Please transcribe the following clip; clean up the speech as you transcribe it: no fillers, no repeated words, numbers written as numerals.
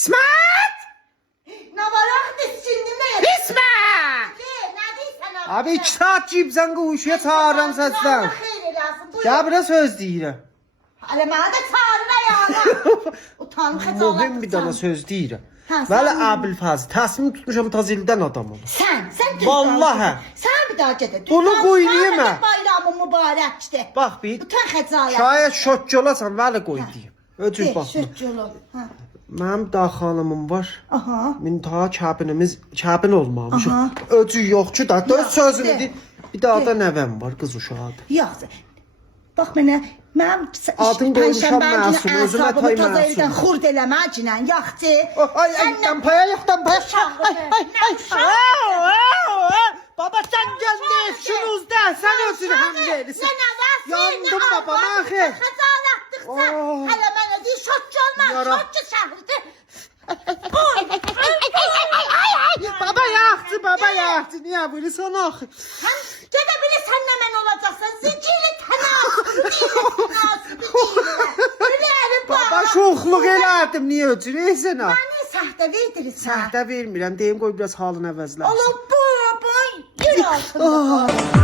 İsmet! Ne var ahdes şimdi ne? İsmet! Neredeysen Abi 2 saat cibsən quşuya çağırıram səsdən. Ya biraz söz deyirəm. Hələ mənə də çağırır ayağına. Utandı xəcalat. Mühüm bir dana söz deyirəm. Hə, Vəli sən- Abilfazil, təsmin tutmuşam tazildən adamım. Sən Vallahi. Sən bir daha gedə. Bunu qoyayım mən. Bayramın mübarəkdir. Bax bir, Utan xəcalat. şayət şok olasan, vəli qoy deyim. Öcür baxma. Şöt yolu. Hə. Mənim daha xanımım var. Aha. Mintaha kəbin olmamış. Aha. Öcü yox ki da, dört Yox, sözünü de. deyir. Bir daha da nəvəm var, qız uşağıdır. Yox. Bax mənə mənim Adın qoymuşam Məsum, özümə tay Taza Məsum. evdən xurd eləməklə yaxçı. Ay, dampaya yox, dampaya. Baba sen geldi, şunuzda, sen özün həm verirsin. Nə nəvəsi? Yandım baba, axı. Xəcalatdıqsa, Oh. hələ mənə deyir, şotçu olmaz, Yara. şotçu şəhridir. Baba yaxçı, baba yaxçı. Niyə bilirsən axı? Sən gedə bilirsən nə mən olacaqsan, zincirli Baba şoxluq elədim, niyə öcürəysən ha? Məni səhtə verdirirsən. Səhtə vermirəm, deyim qoy biraz halını əvəzlə. Allah bu, yürü altında.